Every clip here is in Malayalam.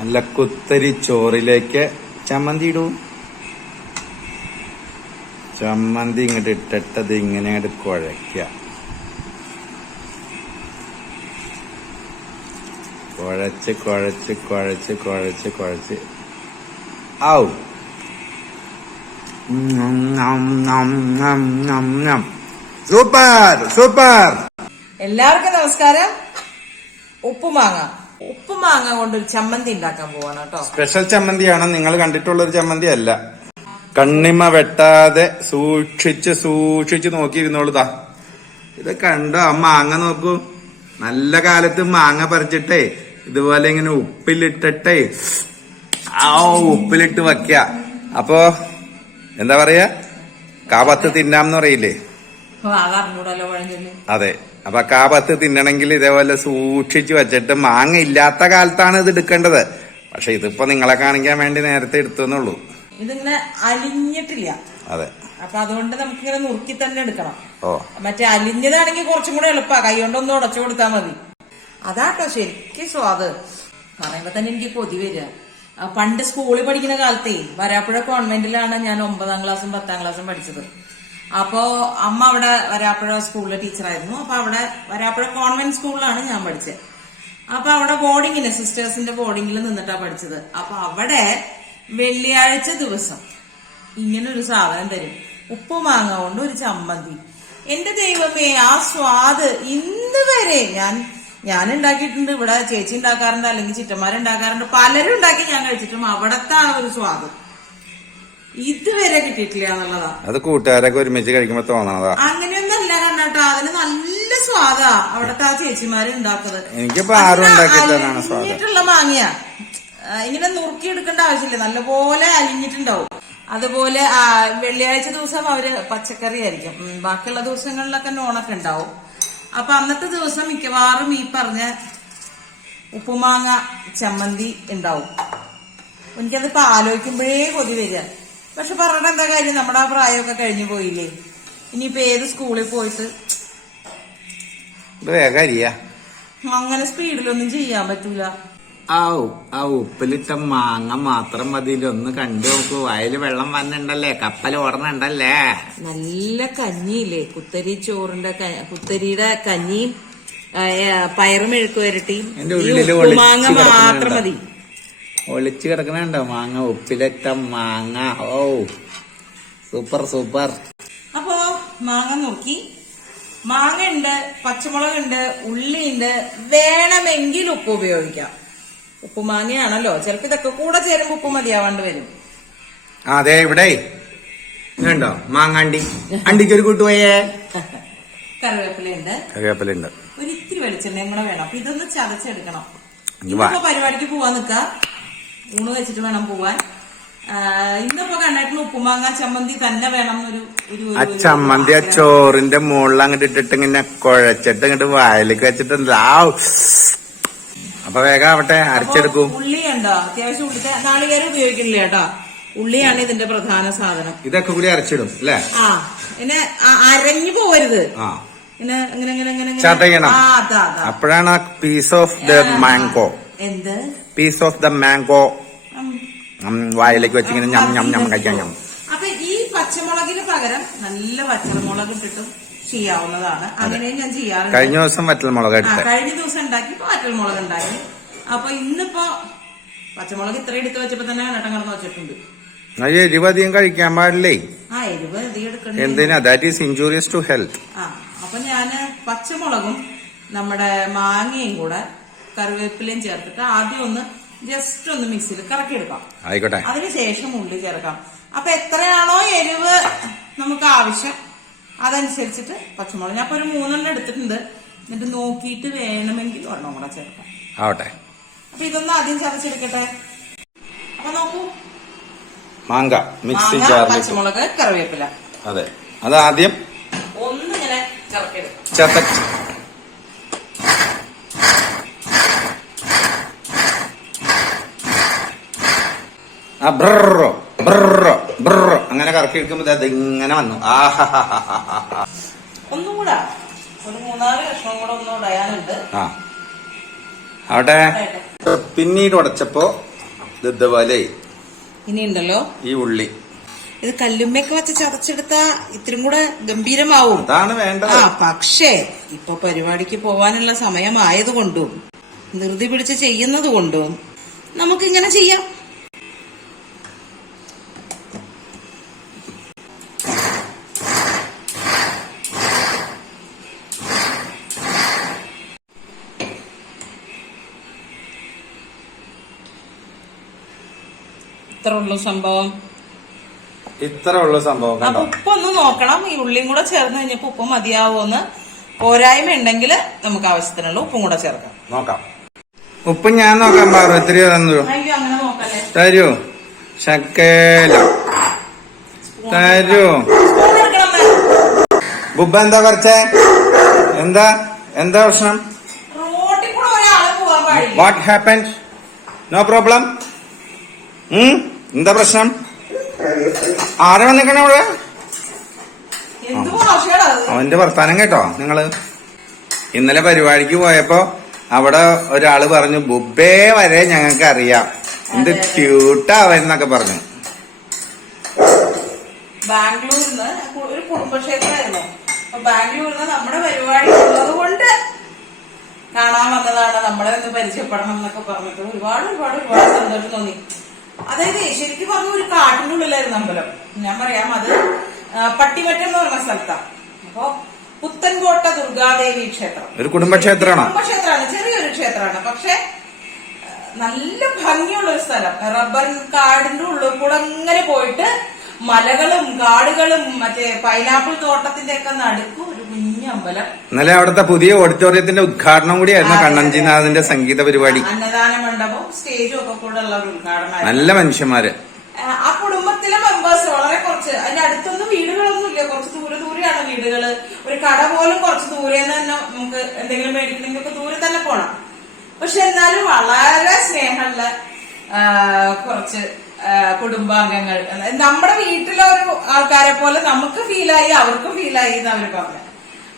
നല്ല കുത്തരി ചോറിലേക്ക് ചമ്മന്തി ഇടും. ചമ്മന്തി ഇങ്ങോട്ട് ഇട്ടിട്ടത് ഇങ്ങനെ അങ്ങോട്ട് കുഴയ്ക്ക. കുഴച്ച് കുഴച്ച് കുഴച്ച് കുഴച്ച് കുഴച്ച്. ആവു സൂപ്പർ സൂപ്പർ. എല്ലാവർക്കും നമസ്കാരം. ഉപ്പുമാങ്ങ. ഉപ്പുമാങ്ങ കൊണ്ടൊരു ചമ്മന്തി ഉണ്ടാക്കാൻ പോവാണ് കേട്ടോ. സ്പെഷ്യൽ ചമ്മന്തിയാണ്. നിങ്ങൾ കണ്ടിട്ടുള്ള ഒരു ചമ്മന്തി അല്ല കണ്ണിമ വെട്ടാതെ സൂക്ഷിച്ച് സൂക്ഷിച്ച് നോക്കിയിരുന്നോളുതാ ഇത് കണ്ടോ? ആ മാങ്ങ നോക്കൂ. നല്ല കാലത്ത് മാങ്ങ പറിച്ചിട്ടേ ഇതുപോലെ ഇങ്ങനെ ഉപ്പിലിട്ടിട്ടേ ആ ഉപ്പിലിട്ട് വയ്ക്ക അപ്പോ എന്താ പറയാ? കാപത്ത് പറയില്ലേ ഓ, അതറിഞ്ഞൂടല്ലോ പഴഞ്ചൊല്ലി അതെ. അപ്പൊ കാപത്ത് തിന്നണമെങ്കിൽ ഇതേപോലെ സൂക്ഷിച്ചു വെച്ചിട്ട് മാങ്ങ ഇല്ലാത്ത കാലത്താണ് ഇത് എടുക്കേണ്ടത്. പക്ഷെ ഇതിപ്പോ നിങ്ങളെ കാണിക്കാൻ വേണ്ടി നേരത്തെ എടുത്തു എന്നുള്ളൂ ഇതിങ്ങനെ അലിഞ്ഞിട്ടില്ല. അതെ. അപ്പൊ അതുകൊണ്ട് നമുക്ക് ഇങ്ങനെ നുറുക്കി തന്നെ എടുക്കണം. ഓ. മറ്റേ അലിഞ്ഞതാണെങ്കിൽ കുറച്ചും കൂടെ എളുപ്പാ. കൈ കൊണ്ടൊന്ന് ഉടച്ചു കൊടുത്താൽ മതി. അതാട്ടോ ശരിക്കും സ്വാദ്. പറയുമ്പോ തന്നെ എനിക്ക് കൊതി വരിക. പണ്ട് സ്കൂളിൽ പഠിക്കുന്ന കാലത്തേ വരാപ്പുഴ കോൺവെന്റിലാണ് ഞാൻ ഒമ്പതാം ക്ലാസ്സും പത്താം ക്ലാസ്സും പഠിച്ചത്. അപ്പോ അമ്മ അവിടെ വരാപ്പുഴ സ്കൂളിലെ ടീച്ചറായിരുന്നു. അപ്പൊ അവിടെ വരാപ്പുഴ കോൺവെന്റ് സ്കൂളിലാണ് ഞാൻ പഠിച്ചത്. അപ്പൊ അവിടെ ബോർഡിങ്ങിന് സിസ്റ്റേഴ്സിന്റെ ബോർഡിങ്ങിൽ നിന്നിട്ടാ പഠിച്ചത്. അപ്പൊ അവിടെ വെള്ളിയാഴ്ച ദിവസം ഇങ്ങനെ ഒരു സാധനം തരും. ഉപ്പ് മാങ്ങ കൊണ്ട് ഒരു ചമ്മന്തി. എന്റെ ദൈവമേ ആ സ്വാദ് ഇന്ന് വരെ ഞാൻ ഞാൻ ഉണ്ടാക്കിയിട്ടുണ്ട്. ഇവിടെ ചേച്ചി ഉണ്ടാക്കാറുണ്ട് അല്ലെങ്കിൽ ചിറ്റന്മാരുണ്ടാക്കാറുണ്ട്. പലരും ഉണ്ടാക്കി ഞാൻ കഴിച്ചിട്ടും അവിടത്തെ ആ ഒരു സ്വാദ്. ഇതുവരെ കിട്ടിയിട്ടില്ല എന്നുള്ളതാ. അത് കൂട്ടുകാരൊക്കെ ഒരുമിച്ച് കഴിക്കുമ്പോ തോന്നണതാ. അങ്ങനെയൊന്നല്ല കണ്ണാട്ടോ. അതിന് നല്ല സ്വാദാ. അവിടത്തെ ആ ചേച്ചിമാര് ഉണ്ടാക്കുന്നത് എനിക്കിപ്പോ ആരും ഉണ്ടാക്കി സ്വാദം അലിഞ്ഞിട്ടുള്ള മാങ്ങയാ. ആ, ഇങ്ങനെ നുറുക്കി എടുക്കേണ്ട ആവശ്യമില്ല. നല്ലപോലെ അലിഞ്ഞിട്ടുണ്ടാവും. അതുപോലെ ആ, വെള്ളിയാഴ്ച ദിവസം അവർ പച്ചക്കറി ആയിരിക്കും ഉം, ബാക്കിയുള്ള ദിവസങ്ങളിലൊക്കെ നോണൊക്കെ ഉണ്ടാവും. അപ്പൊ അന്നത്തെ ദിവസം മിക്കവാറും ഈ പറഞ്ഞ ഉപ്പുമാങ്ങ ചമ്മന്തി ഉണ്ടാവും. എനിക്കതിപ്പോ ആലോചിക്കുമ്പോഴേ കൊതി വരിക. പക്ഷെ പറഞ്ഞിട്ട് എന്താ കാര്യം? നമ്മുടെ ആ പ്രായമൊക്കെ കഴിഞ്ഞു പോയില്ലേ? ഇനിയിപ്പോ ഏത് സ്കൂളിൽ പോയിട്ട്? അങ്ങനെ സ്പീഡിലൊന്നും ചെയ്യാൻ പറ്റൂല. ആ ആ ഉപ്പിലിട്ട മാങ്ങ മാത്രം മതി. ഒന്ന് കണ്ടു നോക്കൂ. വയൽ വെള്ളം വന്നിണ്ടല്ലേ കപ്പൽ ഓടണുണ്ടല്ലേ? നല്ല കഞ്ഞിയില്ലേ? കുത്തരി ചോറിന്റെ കുത്തരിയുടെ കഞ്ഞിയും ആ, ഏ, പയറും മെഴുക്ക് വരട്ടിയും ഒളിച്ച് മാത്രം മതി. ഒളിച്ചു കിടക്കണുണ്ടോ? മാങ്ങ ഉപ്പിലിട്ട മാങ്ങ. ഓ സൂപ്പർ സൂപ്പർ. അപ്പോ മാങ്ങ നോക്കി. മാങ്ങ ഉണ്ട് പച്ചമുളക് ഉണ്ട് ഉള്ളി ഉണ്ട് വേണമെങ്കിൽ ഉപ്പ് ഉപയോഗിക്കാം. ഉപ്പ് മാങ്ങയാണല്ലോ. ചിലപ്പോ ഇതൊക്കെ കൂടെ ചേരുമ്പോ ഉപ്പ് മതിയാവാണ്ട് വരും. ആ, അതെ ഇവിടെ. ണ്ടോ മാങ്ങാണ്ടി അണ്ടിക്ക് ഒരു കൂട്ടുപോയേ? കറിവേപ്പിലുണ്ട് ഒരു ഇത്തിരി വെളിച്ചെണ്ണയും കൂടെ വേണം. അപ്പൊ ഇതൊന്ന് ചതച്ചെടുക്കണം. പരിപാടിക്ക് പോവാ നിക്ക. ഊണ് വെച്ചിട്ട് വേണം പോവാൻ. ഇന്നിപ്പോ കണ്ടിട്ടുള്ള ഉപ്പുമാങ്ങ ചമ്മന്തി തന്നെ വേണം എന്നൊരു ഒരു ആ ചമ്മന്തി ആ ചോറിന്റെ മുകളിൽ അങ്ങോട്ട് ഇട്ടിട്ട് ഇങ്ങനെ കുഴച്ചിട്ട് ഇങ്ങോട്ട് വായിലേക്ക് വെച്ചിട്ടുണ്ട്. ആ അപ്പൊ വേഗം ആവട്ടെ അരച്ചെടുക്കും. ഉള്ളി ഉണ്ടോ? അത്യാവശ്യം ഉള്ളി നാളികേരം ഉപയോഗിക്കുന്നില്ല കേട്ടോ. ഉള്ളിയാണ് ഇതിന്റെ പ്രധാന സാധനം. ഇതൊക്കെ കൂടി അരച്ചിടും അല്ലേ? ആ പിന്നെ അരഞ്ഞു പോവരുത്. ആ. അപ്പോഴാണ് പീസ് ഓഫ് ദ മാംഗോ എന്ത്? Piece of the mango. വായിലേക്ക് വെച്ച് ഇങ്ങനെ ഞം ഞം ഞം കഴിക്കാം ഞം. അപ്പൊ ഈ പച്ചമുളകിന് പകരം നല്ല വറ്റൽമുളക് ഇട്ടിട്ടും ചെയ്യാവുന്നതാണ്. അങ്ങനെ ഞാൻ ചെയ്യാറുണ്ട്. കഴിഞ്ഞ ദിവസം വറ്റൽമുളക് കഴിഞ്ഞ ദിവസം ഉണ്ടാക്കി ഇപ്പൊ പച്ചമുളക് ഉണ്ടാക്കി. അപ്പൊ ഇന്നിപ്പോ പച്ചമുളക് ഇത്ര എടുത്ത് വെച്ചപ്പോ തന്നെ നട്ടം കടന്ന് വെച്ചിട്ടുണ്ട്. എരിവ് അധികം കഴിക്കാൻ പാടില്ലേ? എന്തിനാ? That is injurious to health അപ്പൊ ഞാൻ പച്ചമുളകും നമ്മുടെ മാങ്ങയും കൂടെ കറിവേപ്പിലയും ചേർത്തിട്ട് ആദ്യം ഒന്ന് ജസ്റ്റ് ഒന്ന് മിക്സിയിൽ കറക്കി എടുക്കാം ആയിക്കോട്ടെ. അതിനുശേഷം ഉള്ളി ചേർക്കാം. അപ്പൊ എത്രയാണോ എരിവ് നമുക്ക് ആവശ്യം അതനുസരിച്ചിട്ട് പച്ചമുളക്. ഞാൻ ഒരു മൂന്നെണ്ണം എടുത്തിട്ടുണ്ട്. എന്നിട്ട് നോക്കിയിട്ട് വേണമെങ്കിൽ ഒരെണ്ണം കൂടെ ചേർക്കാം. ആവട്ടെ. അപ്പൊ ഇതൊന്ന് ആദ്യം ചതച്ചെടുക്കട്ടെ. അപ്പൊ നോക്കൂ. മാങ്ക മിക്സി പച്ചമുളക് കറിവേപ്പില. അതെ. അത് ആദ്യം ഒന്ന് ഇങ്ങനെ ആ ബ്രോ ബ്രോ ബ്രോ അങ്ങനെ കറക്കി എടുക്കുമ്പോ അത് ഇങ്ങനെ വന്നു ഒന്നും കൂടെ ഒരു മൂന്നാൽ കഷ്ണം കൂടെ ഒന്ന് ഉടയാനുണ്ട് ആ. അവിടെ. പിന്നീട് ഉടച്ചപ്പോ ഇതുപോലെ ഇനി ഉണ്ടല്ലോ ഈ ഉള്ളി. ഇത് കല്ലുമ്മയൊക്കെ വെച്ച് ചതച്ചെടുത്ത ഇത്തിരി കൂടെ ഗംഭീരമാവും. അതാണ് വേണ്ടത്. ആ പക്ഷേ ഇപ്പൊ പരിപാടിക്ക് പോവാനുള്ള സമയമായതുകൊണ്ടും ധൃതി പിടിച്ച് ചെയ്യുന്നത് കൊണ്ടും നമുക്കിങ്ങനെ ചെയ്യാം. ഇത്ര ഉള്ളു സംഭവം? ഇത്ര ഉള്ള സംഭവം അപ്പൊ കണ്ടോ ഉപ്പൊന്ന് നോക്കണം. ഈ ഉള്ളിയും കൂടെ ചേർന്ന് കഴിഞ്ഞപ്പോ ഉപ്പ് മതിയാവോന്ന് പോരായ്മ ഉണ്ടെങ്കിൽ നമുക്ക് ആവശ്യത്തിനുള്ള ഉപ്പും കൂടെ ചേർക്കാം. നോക്കാം. ഉപ്പ് ഞാൻ നോക്കാൻ പാറു ഇത്തിരി തന്നു. അയ്യോ അങ്ങനെ നോക്കല്ലേ? തരൂ. ശക്കേല തരൂ. സ്പൂൺ എടുക്കണം ബുബ എന്താ കുറച്ചേ എന്താ? എന്താ പ്രശ്നം? റോട്ടിൽ കൂടെ ഒരാൾ പോവാൻ പാടില്ല. വാട്ട് ഹാപ്പൻ നോ പ്രോബ്ലം എന്താ പ്രശ്നം? ആരാ വന്നിക്കണ അവിടെ അവന്റെ വർത്താനം കേട്ടോ നിങ്ങൾ. ഇന്നലെ പരിപാടിക്ക് പോയപ്പോ അവിടെ ഒരാൾ പറഞ്ഞു ബുബേ വരെ ഞങ്ങൾക്ക് അറിയാം എന്ത് അതെ, അതെ. ക്യൂട്ടാ അവൻ എന്നൊക്കെ പറഞ്ഞു. ബാംഗ്ലൂരിൽ നിന്ന് ഒരു കുടുംബക്ഷേത്രമായിരുന്നു. അപ്പൊ ബാംഗ്ലൂരിൽ നിന്ന് നമ്മുടെ പരിപാടി ഉള്ളത് കൊണ്ട് കാണാൻ വന്നതാണ്. നമ്മളെ ഒന്ന് പരിചയപ്പെടണം എന്നൊക്കെ പറഞ്ഞിട്ട് ഒരുപാട് ഒരുപാട് ഒരുപാട് സന്തോഷം തോന്നി. അതായത് ശരിക്കും പറഞ്ഞ ഒരു കാട്ടിന്റെ ഉള്ളിലായിരുന്നു അമ്പലം. ഞാൻ പറയാം അത് പട്ടിമറ്റം എന്ന് പറഞ്ഞ സ്ഥലത്താണ് അപ്പൊ പുത്തൻകോട്ട ദുർഗാദേവി ക്ഷേത്രം. ഒരു കുടുംബക്ഷേത്രമാണ്? കുടുംബക്ഷേത്രമാണ്. ചെറിയൊരു ക്ഷേത്രമാണ്. പക്ഷെ നല്ല ഭംഗിയുള്ള ഒരു സ്ഥലം. റബ്ബർ കാടിന്റെ ഉള്ളിൽ കൂടെ അങ്ങനെ പോയിട്ട് മലകളും കാടുകളും മറ്റേ പൈനാപ്പിൾ തോട്ടത്തിന്റെ ഒക്കെ നടുക്ക് ഒരു കുഞ്ഞ അമ്പലം. ഇന്നലെ അവിടുത്തെ പുതിയ ഓഡിറ്റോറിയത്തിന്റെ ഉദ്ഘാടനം കൂടിയായിരുന്നു. കണ്ണഞ്ചിനാഥിന്റെ സംഗീത പരിപാടി. അന്നദാന മണ്ഡപവും സ്റ്റേജും ഒക്കെ കൂടെ ഉള്ള ഒരു ഉദ്ഘാടനം നല്ല മനുഷ്യന്മാര്. ആ, കുടുംബത്തിലെ മെമ്പേഴ്സ് വളരെ കുറച്ച്. അതിന്റെ അടുത്തൊന്നും വീടുകളൊന്നും ഇല്ല കുറച്ച് ദൂരെ ദൂരെയാണ് വീടുകൾ. ഒരു കട പോലും കുറച്ച് ദൂരെ തന്നെ നമുക്ക് എന്തെങ്കിലും മേടിക്കണമെങ്കിൽ ഒക്കെ ദൂരെ തന്നെ പോണം. പക്ഷെ എന്നാലും വളരെ സ്നേഹമുള്ള കുറച്ച് കുടുംബാംഗങ്ങൾ. നമ്മുടെ വീട്ടിലെ ഒരു ആൾക്കാരെ പോലെ നമുക്ക് ഫീലായി അവർക്കും ഫീലായി എന്ന് അവർ പറഞ്ഞു.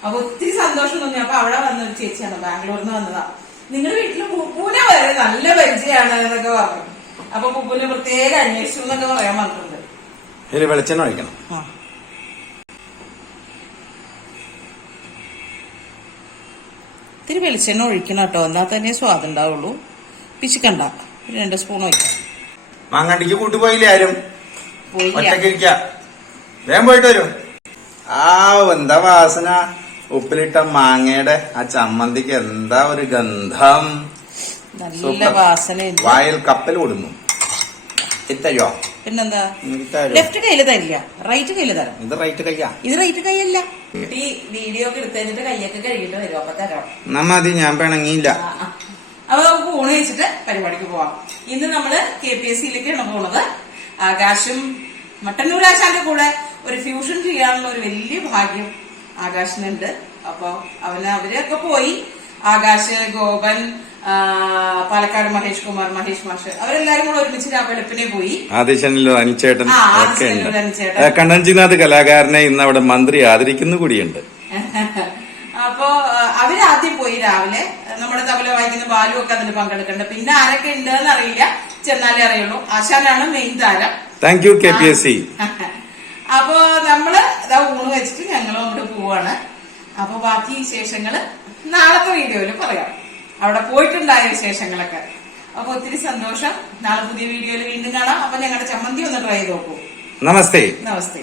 അപ്പൊ ഒത്തിരി സന്തോഷം തോന്നി. അപ്പൊ അവിടെ വന്ന ഒരു ചേച്ചിയാണ് ബാംഗ്ലൂരിൽ നിന്ന് വന്നതാ. നിങ്ങളുടെ വീട്ടിൽ പൂപ്പൂനെ വരെ നല്ല പരിചയമാണ് എന്നൊക്കെ പറഞ്ഞു. അപ്പൊ പൂപ്പൂനെ പ്രത്യേകം അന്വേഷിച്ചു എന്നൊക്കെ പറയാൻ പറഞ്ഞിട്ടുണ്ട് ഇതിൽ വെളിച്ചെണ്ണ ഒഴിക്കണം. ഇത്തിരി വെളിച്ചെണ്ണ ഒഴിക്കണം കേട്ടോ. എന്നാൽ തന്നെ സ്വാദ് ഉണ്ടാവുള്ളൂ. പിച്ചിക്കണ്ട ഒരു രണ്ട് സ്പൂൺ ഒഴിക്കാം മാങ്ങണ്ടിക്ക് കൂട്ടുപോയില്ലേ ആരും? പോയില്ല. ഒറ്റക്കിരിക്ക. വേഗം പോയിട്ട് വരും. ആ എന്താ വാസന? ഉപ്പിലിട്ട മാങ്ങയുടെ ആ ചമ്മന്തിക്ക് എന്താ ഒരു ഗന്ധം? നല്ല വാസന വായിൽ കപ്പൽ കൊടുന്നു ഇത്തയോ പിന്നെന്താ? ലെഫ്റ്റ് കയ്യിൽ തരില്ല. റൈറ്റ് കയ്യിൽ തരാം. ഇത് റൈറ്റ് കയ്യാ. ഇത് റൈറ്റ് കൈയല്ല ഈ വീഡിയോ ഒക്കെ എടുത്തു കയ്യൊക്കെ കഴുകിട്ട് വരും. അപ്പൊ തരാം. എന്നാ മതി ഞാൻ പിണങ്ങിയില്ല. അപ്പൊ നമുക്ക് ഊണ് കഴിച്ചിട്ട് പരിപാടിക്ക് പോവാം. ഇന്ന് നമ്മൾ കെ പി എസ് സിയിലേക്കാണ് പോണത്. ആകാശും മട്ടന്നൂർ ആശാന്റെ കൂടെ ഒരു ഫ്യൂഷൻ ചെയ്യാനുള്ള ഒരു വലിയ ഭാഗ്യം ആകാശിനുണ്ട്. അപ്പൊ അവന് അവരൊക്കെ പോയി. ആകാശ് ഗോപൻ പാലക്കാട് മഹേഷ് കുമാർ മഹേഷ് മാഷ് അവരെല്ലാരും കൂടെ ഒരുമിച്ച് രാവിലെ വെളുപ്പിനെ പോയി ആദിശനിലോ അനിച്ചേട്ടൻ. കണ്ണഞ്ചിനാഥ് കലാകാരനെ ഇന്ന് അവിടെ മന്ത്രി ആദരിക്കുന്നു കൂടിയുണ്ട് അപ്പോ അവരാദ്യം പോയി രാവിലെ. നമ്മുടെ തബല വായിക്കുന്ന ബാലു ഒക്കെ അതിൽ പങ്കെടുക്കേണ്ട പിന്നെ ആരൊക്കെ ഉണ്ടെന്ന് അറിയില്ല. ചെന്നാലേ അറിയുള്ളൂ. ആശാനാണ് മെയിൻ താരം. Thank you K P S C അപ്പോ നമ്മൾ ഇതാ ഊണ് വെച്ചിട്ട് ഞങ്ങളും അവിടെ പോവാണ്. അപ്പൊ ബാക്കി വിശേഷങ്ങൾ നാളത്തെ വീഡിയോയിൽ പറയാം. അവിടെ പോയിട്ടുണ്ടായ വിശേഷങ്ങളൊക്കെ. അപ്പൊ ഒത്തിരി സന്തോഷം. നാളെ പുതിയ വീഡിയോയിൽ വീണ്ടും കാണാം. അപ്പൊ ഞങ്ങളുടെ ചമ്മന്തി ഒന്ന് ട്രൈ ചെയ്ത് നോക്കൂ. നമസ്തേ. നമസ്തേ.